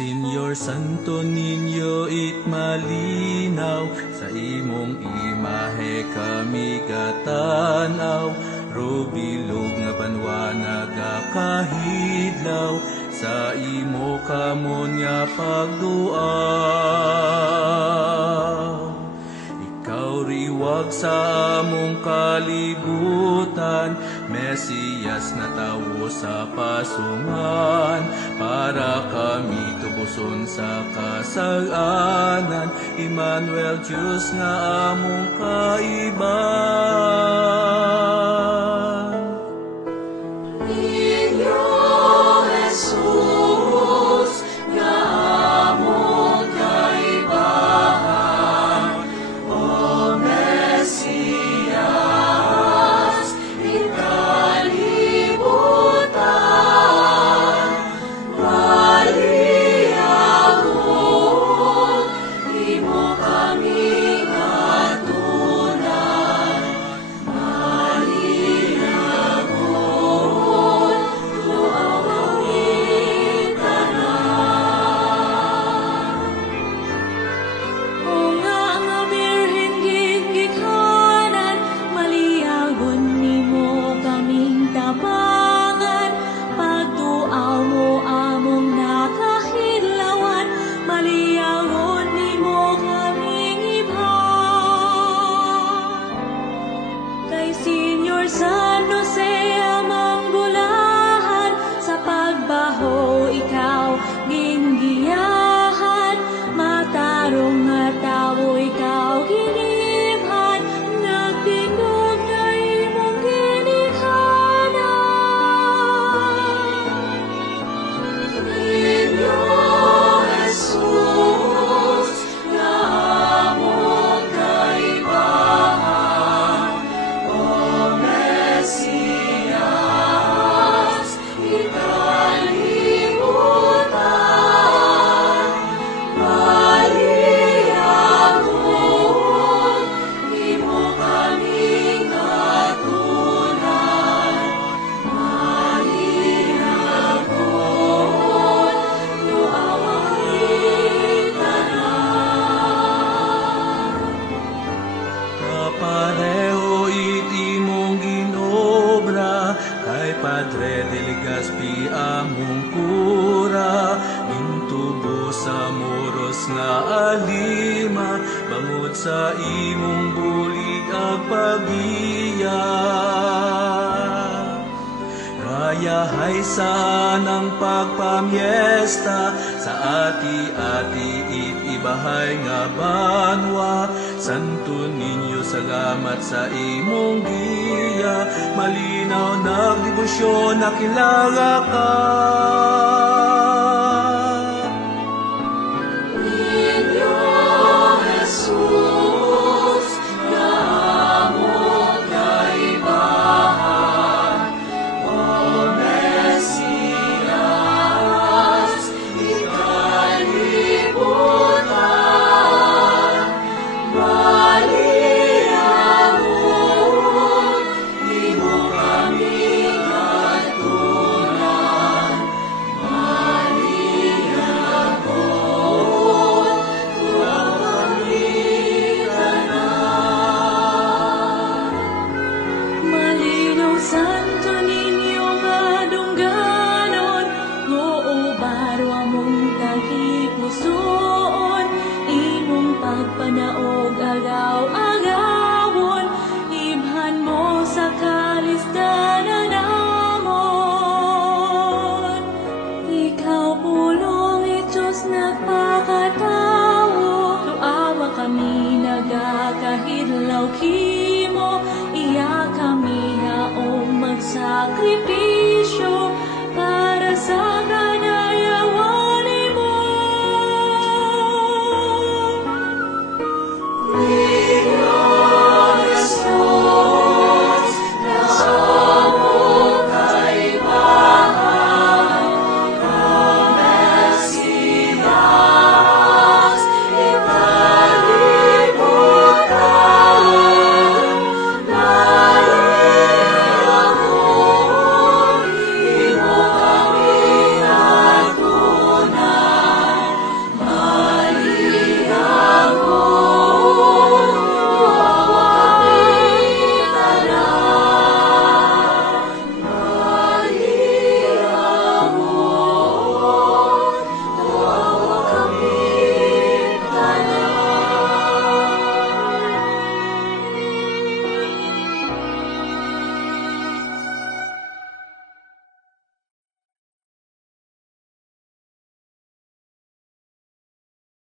Senyor Santo Niño it malinaw, sa imong imahe kami katanaw. Rubilog nga banwa nagakahidlaw, sa imo kamon nga pagdua. Ikaw riwag sa among kalibutan, Mesiyas na tawo sa pasungan, para kami tubuson sa kasalanan. Emmanuel, Diyos nga among kaiban. Niño Jesus, nga among kaibahan, O Mesiyas, ikalibutan, paliyagon, imo kami katunan, maliyagon, tuawang tanan. O nga Birhen gigikanan, maliyagon nimo kaming tabangan, pagtuaw mo among nakahidlawan, maliyagon nimo kaming ibhan. Kay Senyor San Jose amang bulahan, sa pagbaho ikaw ginggiyahan, matarong nga tawo ikaw ginibhan, nagtindog na imong ginikhanan. Niño Jesus, nga among kaibahan, O Mesiyas, ikalibutan, paliyagon, imo kaming katunan, maliyagon, tuawang tanan. Kapareho iti mong ginobra, kay Padre de Legazpi among kura. Intubo sa moros nga alima, bangod sa imong bulig ag pagiya. Rayahay sanang pagpamiesta, sa ati-ati ibahay nga banwa. Santo Niño, salamat sa imong giya, malinaw nagdebosyon na kilala ka.